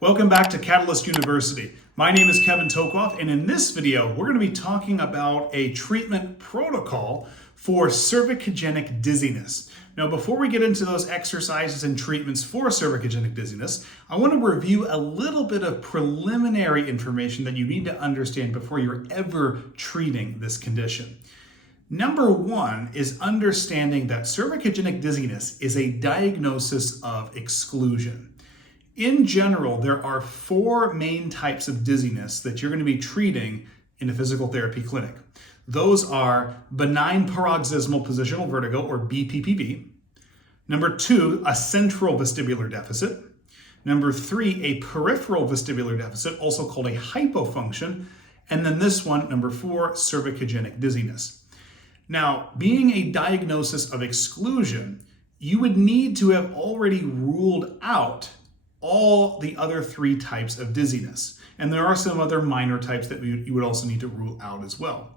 Welcome back to Catalyst University. My name is Kevin Tokoph, and in this video, we're going to be talking about a treatment protocol for cervicogenic dizziness. Now, before we get into those exercises and treatments for cervicogenic dizziness, I want to review a little bit of preliminary information that you need to understand before you're ever treating this condition. Number one is understanding that cervicogenic dizziness is a diagnosis of exclusion. In general, there are four main types of dizziness that you're going to be treating in a physical therapy clinic. Those are benign paroxysmal positional vertigo, or BPPV. Number two, a central vestibular deficit. Number three, a peripheral vestibular deficit, also called a hypofunction. And then this one, number four, cervicogenic dizziness. Now, being a diagnosis of exclusion, you would need to have already ruled out all the other three types of dizziness. And there are some other minor types that you would also need to rule out as well.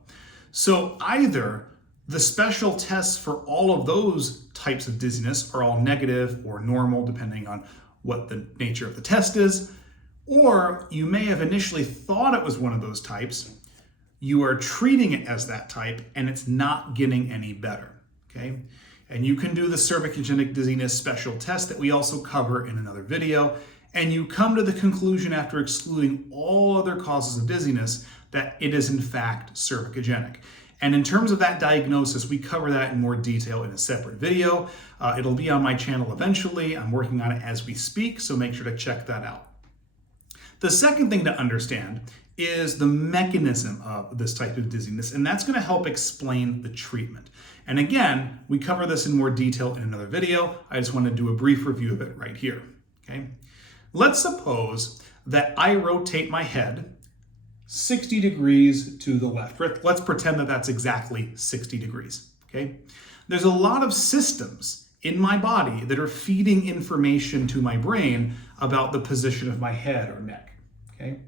So either the special tests for all of those types of dizziness are all negative or normal, depending on what the nature of the test is, or you may have initially thought it was one of those types. You are treating it as that type and it's not getting any better, okay? And you can do the cervicogenic dizziness special test that we also cover in another video, and you come to the conclusion after excluding all other causes of dizziness that it is in fact cervicogenic. And in terms of that diagnosis, we cover that in more detail in a separate video. It'll be on my channel eventually. I'm working on it as we speak, so make sure to check that out. The second thing to understand is the mechanism of this type of dizziness, and that's going to help explain the treatment. And again, we cover this in more detail in another video. I just want to do a brief review of it right here, okay? Let's suppose that I rotate my head 60 degrees to the left. Let's pretend that that's exactly 60 degrees, okay? There's a lot of systems in my body that are feeding information to my brain about the position of my head or neck, okay?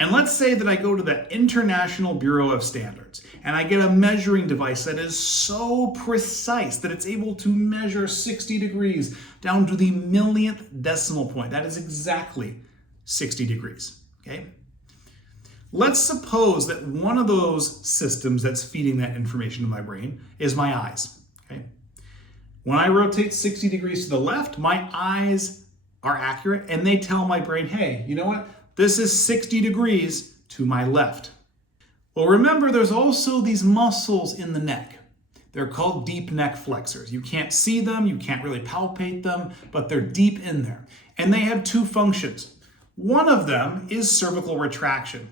And let's say that I go to the International Bureau of Standards and I get a measuring device that is so precise that it's able to measure 60 degrees down to the millionth decimal point. That is exactly 60 degrees, okay? Let's suppose that one of those systems that's feeding that information to my brain is my eyes, okay? When I rotate 60 degrees to the left, my eyes are accurate and they tell my brain, hey, you know what? This is 60 degrees to my left. Well, remember, there's also these muscles in the neck. They're called deep neck flexors. You can't see them, you can't really palpate them, but they're deep in there. And they have two functions. One of them is cervical retraction.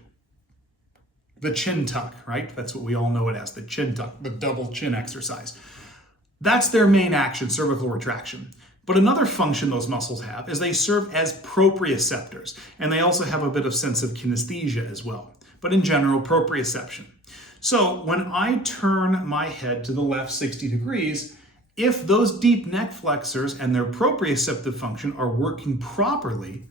The chin tuck, right? That's what we all know it as, the chin tuck, the double chin exercise. That's their main action, cervical retraction. But another function those muscles have is they serve as proprioceptors, and they also have a bit of sense of kinesthesia as well. But in general, proprioception. So when I turn my head to the left 60 degrees, if those deep neck flexors and their proprioceptive function are working properly,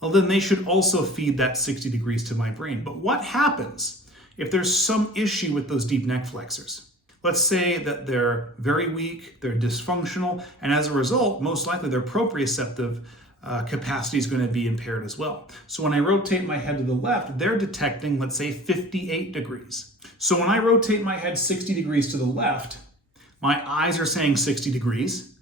well, then they should also feed that 60 degrees to my brain. But what happens if there's some issue with those deep neck flexors? Let's say that they're very weak, they're dysfunctional, and as a result, most likely their proprioceptive capacity is going to be impaired as well. So when I rotate my head to the left, they're detecting, let's say, 58 degrees. So when I rotate my head 60 degrees to the left, my eyes are saying 60 degrees,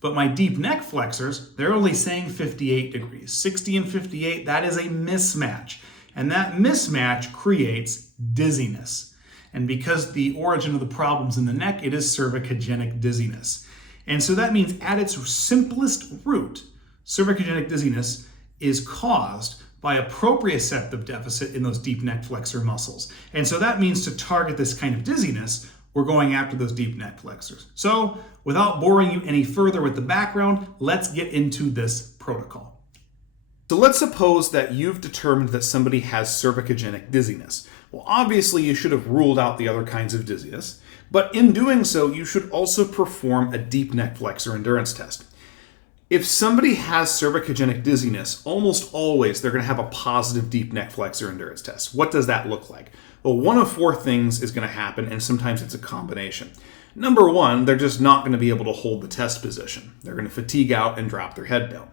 but my deep neck flexors, they're only saying 58 degrees. 60 and 58, that is a mismatch. And that mismatch creates dizziness. And because the origin of the problem's in the neck, it is cervicogenic dizziness. And so that means at its simplest root, cervicogenic dizziness is caused by a proprioceptive deficit in those deep neck flexor muscles. And so that means to target this kind of dizziness, we're going after those deep neck flexors. So without boring you any further with the background, let's get into this protocol. So let's suppose that you've determined that somebody has cervicogenic dizziness. Well, obviously you should have ruled out the other kinds of dizziness, but in doing so, you should also perform a deep neck flexor endurance test. If somebody has cervicogenic dizziness, almost always they're going to have a positive deep neck flexor endurance test. What does that look like? Well, one of four things is going to happen, and sometimes it's a combination. Number one, they're just not going to be able to hold the test position. They're going to fatigue out and drop their head down.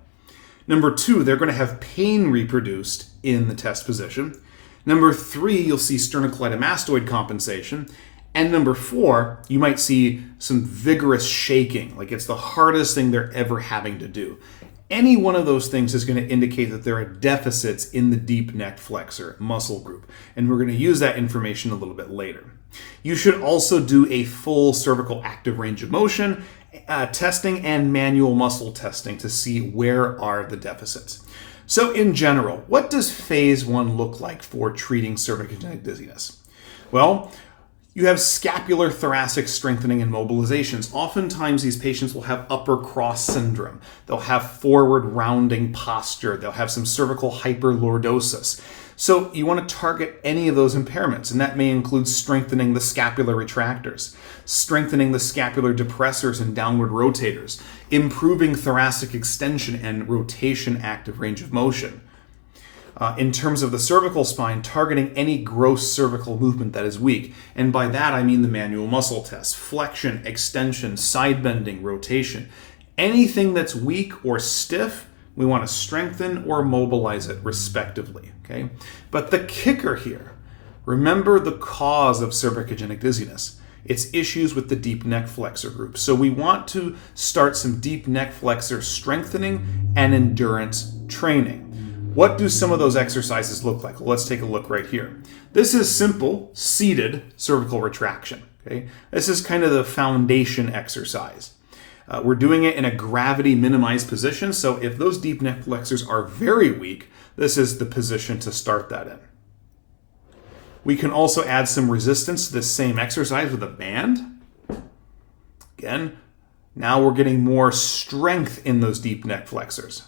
Number 2, they're going to have pain reproduced in the test position. Number 3, you'll see sternocleidomastoid compensation. And number 4, you might see some vigorous shaking, like it's the hardest thing they're ever having to do. Any one of those things is going to indicate that there are deficits in the deep neck flexor muscle group. And we're going to use that information a little bit later. You should also do a full cervical active range of motion testing and manual muscle testing to see where are the deficits. So in general, what does phase 1 look like for treating cervicogenic dizziness? Well, you have scapular thoracic strengthening and mobilizations. Oftentimes these patients will have upper cross syndrome. They'll have forward rounding posture. They'll have some cervical hyperlordosis. So you want to target any of those impairments, and that may include strengthening the scapular retractors, strengthening the scapular depressors and downward rotators, improving thoracic extension and rotation active range of motion. In terms of the cervical spine, targeting any gross cervical movement that is weak. And by that, I mean the manual muscle test, flexion, extension, side bending, rotation. Anything that's weak or stiff, we want to strengthen or mobilize it respectively. Okay? But the kicker here, remember the cause of cervicogenic dizziness. It's issues with the deep neck flexor group. So we want to start some deep neck flexor strengthening and endurance training. What do some of those exercises look like? Well, let's take a look right here. This is simple seated cervical retraction. Okay? This is kind of the foundation exercise. We're doing it in a gravity minimized position. So if those deep neck flexors are very weak, this is the position to start that in. We can also add some resistance to this same exercise with a band. Again, now we're getting more strength in those deep neck flexors.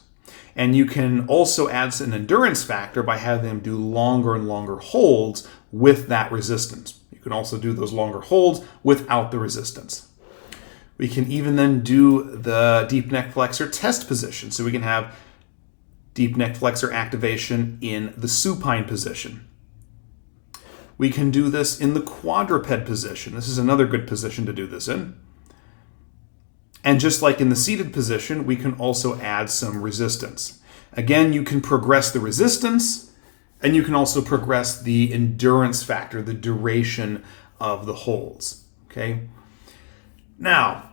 And you can also add an endurance factor by having them do longer and longer holds with that resistance. You can also do those longer holds without the resistance. We can even then do the deep neck flexor test position. So we can have deep neck flexor activation in the supine position. We can do this in the quadruped position. This is another good position to do this in. And just like in the seated position, we can also add some resistance. Again, you can progress the resistance, and you can also progress the endurance factor, the duration of the holds. Okay? Now,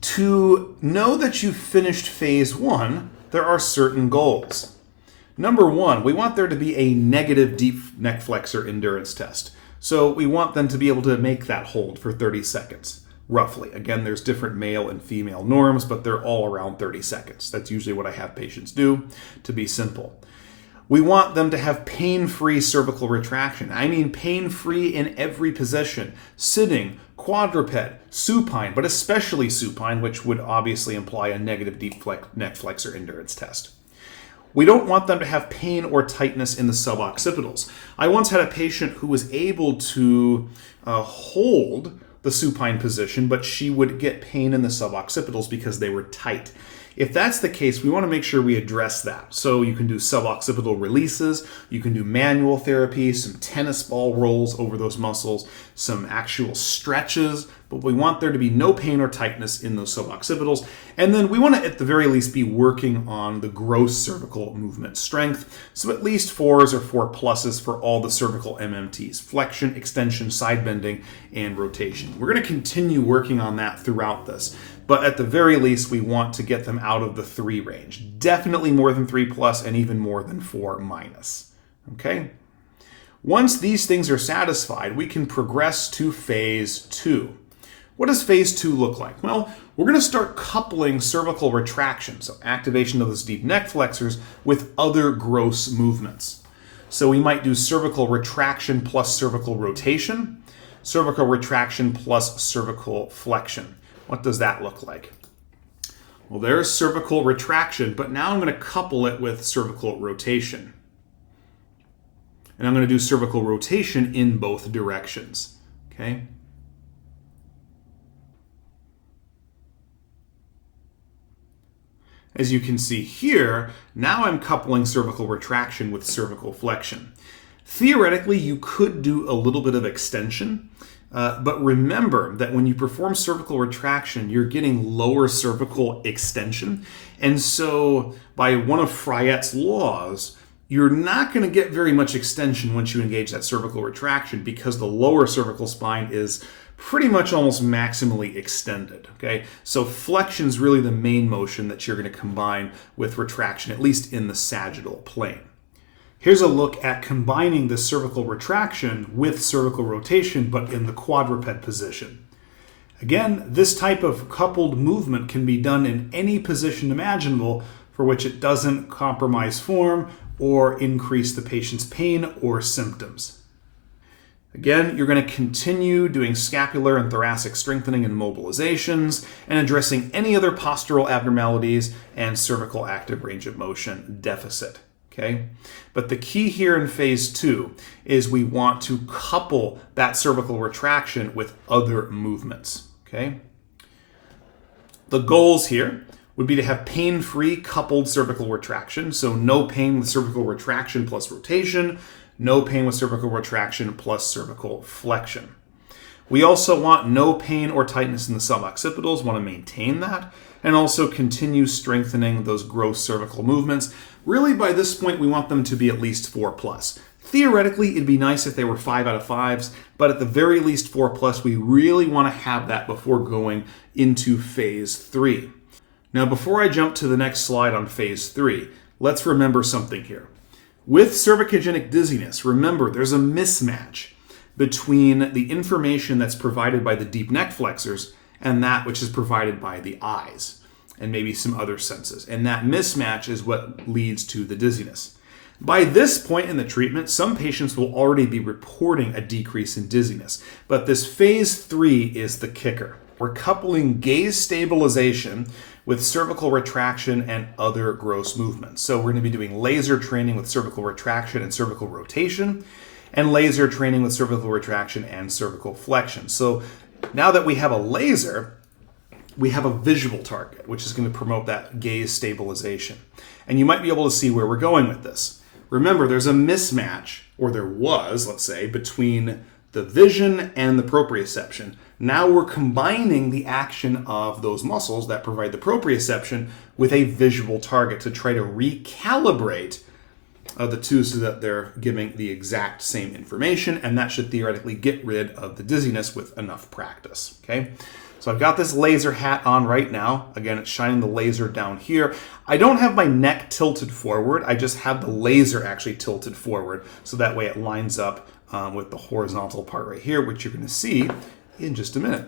to know that you've finished phase 1, there are certain goals. Number 1, we want there to be a negative deep neck flexor endurance test. So we want them to be able to make that hold for 30 seconds. Roughly. Again, there's different male and female norms, but they're all around 30 seconds. That's usually what I have patients do, to be simple. We want them to have pain-free cervical retraction. I mean pain-free in every position. Sitting, quadruped, supine, but especially supine, which would obviously imply a negative deep neck flexor endurance test. We don't want them to have pain or tightness in the suboccipitals. I once had a patient who was able to hold the supine position, but she would get pain in the suboccipitals because they were tight. If that's the case, we want to make sure we address that. So you can do suboccipital releases, you can do manual therapy, some tennis ball rolls over those muscles, some actual stretches, but we want there to be no pain or tightness in those suboccipitals. And then we want to, at the very least, be working on the gross cervical movement strength. So at least 4s or 4 pluses for all the cervical MMTs, flexion, extension, side bending, and rotation. We're going to continue working on that throughout this. But at the very least, we want to get them out of the 3 range. Definitely more than 3 plus and even more than 4 minus. Okay? Once these things are satisfied, we can progress to phase 2. What does phase 2 look like? Well, we're going to start coupling cervical retraction, so activation of those deep neck flexors, with other gross movements. So we might do cervical retraction plus cervical rotation, cervical retraction plus cervical flexion. What does that look like? Well, there's cervical retraction, but now I'm going to couple it with cervical rotation. And I'm going to do cervical rotation in both directions. Okay? As you can see here, now I'm coupling cervical retraction with cervical flexion. Theoretically, you could do a little bit of extension, But remember that when you perform cervical retraction, you're getting lower cervical extension. And so by one of Fryette's laws, you're not going to get very much extension once you engage that cervical retraction because the lower cervical spine is pretty much almost maximally extended, okay? So flexion is really the main motion that you're going to combine with retraction, at least in the sagittal plane. Here's a look at combining the cervical retraction with cervical rotation, but in the quadruped position. Again, this type of coupled movement can be done in any position imaginable for which it doesn't compromise form or increase the patient's pain or symptoms. Again, you're going to continue doing scapular and thoracic strengthening and mobilizations and addressing any other postural abnormalities and cervical active range of motion deficit. Okay? But the key here in phase 2 is we want to couple that cervical retraction with other movements. Okay? The goals here would be to have pain-free coupled cervical retraction, so no pain with cervical retraction plus rotation, no pain with cervical retraction plus cervical flexion. We also want no pain or tightness in the suboccipitals, want to maintain that, and also continue strengthening those gross cervical movements. Really, by this point, we want them to be at least 4+. Theoretically, it'd be nice if they were 5 out of 5s, but at the very least 4+, we really want to have that before going into phase 3. Now, before I jump to the next slide on phase 3, let's remember something here. With cervicogenic dizziness, remember there's a mismatch between the information that's provided by the deep neck flexors and that which is provided by the eyes and maybe some other senses. And that mismatch is what leads to the dizziness. By this point in the treatment, some patients will already be reporting a decrease in dizziness. But this phase 3 is the kicker. We're coupling gaze stabilization with cervical retraction and other gross movements. So we're going to be doing laser training with cervical retraction and cervical rotation, and laser training with cervical retraction and cervical flexion. So now that we have a laser, we have a visual target, which is going to promote that gaze stabilization. And you might be able to see where we're going with this. Remember, there's a mismatch, or there was, let's say, between the vision and the proprioception. Now we're combining the action of those muscles that provide the proprioception with a visual target to try to recalibrate the two so that they're giving the exact same information, and that should theoretically get rid of the dizziness with enough practice. Okay, so I've got this laser hat on right now. Again, it's shining the laser down here. I don't have my neck tilted forward. I just have the laser actually tilted forward, so that way it lines up with the horizontal part right here, which you're going to see in just a minute.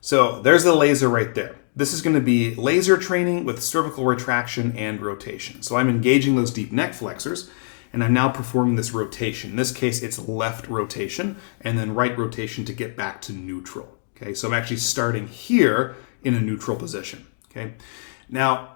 So there's the laser right there. This is going to be laser training with cervical retraction and rotation. So I'm engaging those deep neck flexors, and I'm now performing this rotation. In this case, it's left rotation and then right rotation to get back to neutral. Okay, so I'm actually starting here in a neutral position. Okay, now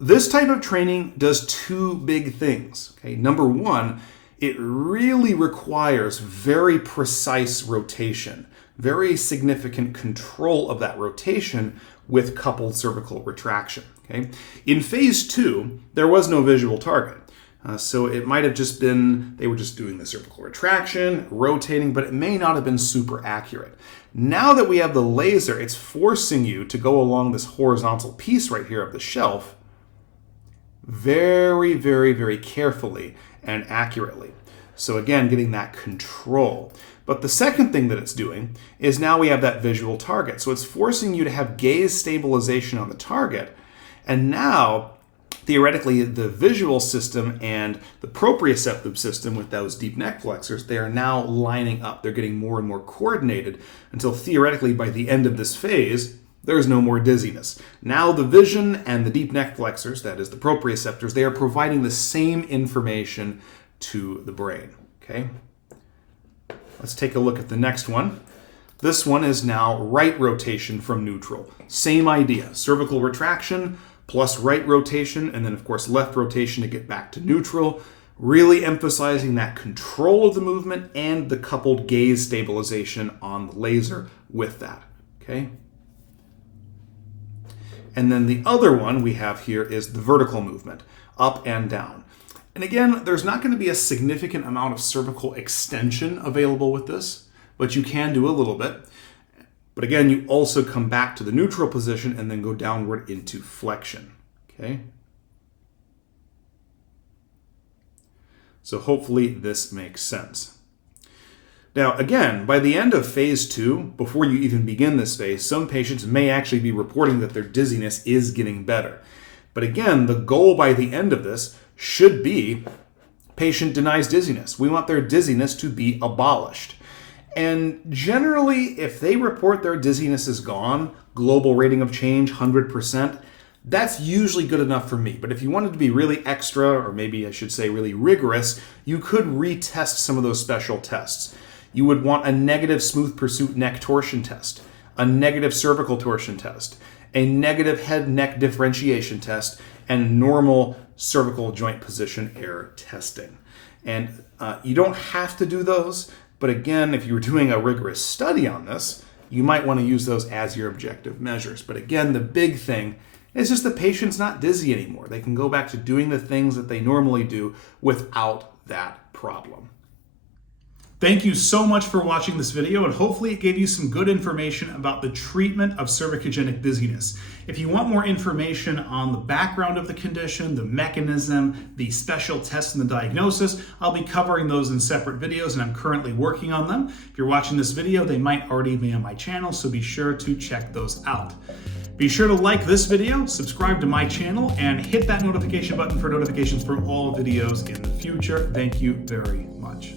this type of training does two big things. Okay, number one, it really requires very precise rotation, very significant control of that rotation with coupled cervical retraction. Okay? In phase 2, there was no visual target. So it might have just been, they were just doing the cervical retraction, rotating, but it may not have been super accurate. Now that we have the laser, it's forcing you to go along this horizontal piece right here of the shelf very, very, very carefully and accurately. So again, getting that control. But the second thing that it's doing is now we have that visual target. So it's forcing you to have gaze stabilization on the target. And now, theoretically, the visual system and the proprioceptive system with those deep neck flexors, they are now lining up. They're getting more and more coordinated until theoretically by the end of this phase, there's no more dizziness. Now the vision and the deep neck flexors, that is the proprioceptors, they are providing the same information to the brain. Okay? Let's take a look at the next one. This one is now right rotation from neutral. Same idea, cervical retraction plus right rotation, and then of course left rotation to get back to neutral, really emphasizing that control of the movement and the coupled gaze stabilization on the laser with that. Okay? And then the other one we have here is the vertical movement, up and down. And again, there's not going to be a significant amount of cervical extension available with this, but you can do a little bit. But again, you also come back to the neutral position and then go downward into flexion. Okay? So hopefully this makes sense. Now, again, by the end of phase 2, before you even begin this phase, some patients may actually be reporting that their dizziness is getting better. But again, the goal by the end of this should be patient denies dizziness. We want their dizziness to be abolished. And generally, if they report their dizziness is gone, global rating of change 100%, that's usually good enough for me. But if you wanted to be really extra, or maybe I should say really rigorous, you could retest some of those special tests. You would want a negative smooth pursuit neck torsion test, a negative cervical torsion test, a negative head-neck differentiation test, and normal cervical joint position error testing. And you don't have to do those, but again, if you were doing a rigorous study on this, you might want to use those as your objective measures. But again, the big thing is just the patient's not dizzy anymore. They can go back to doing the things that they normally do without that problem. Thank you so much for watching this video, and hopefully it gave you some good information about the treatment of cervicogenic dizziness. If you want more information on the background of the condition, the mechanism, the special tests and the diagnosis, I'll be covering those in separate videos, and I'm currently working on them. If you're watching this video, they might already be on my channel, so be sure to check those out. Be sure to like this video, subscribe to my channel, and hit that notification button for notifications for all videos in the future. Thank you very much.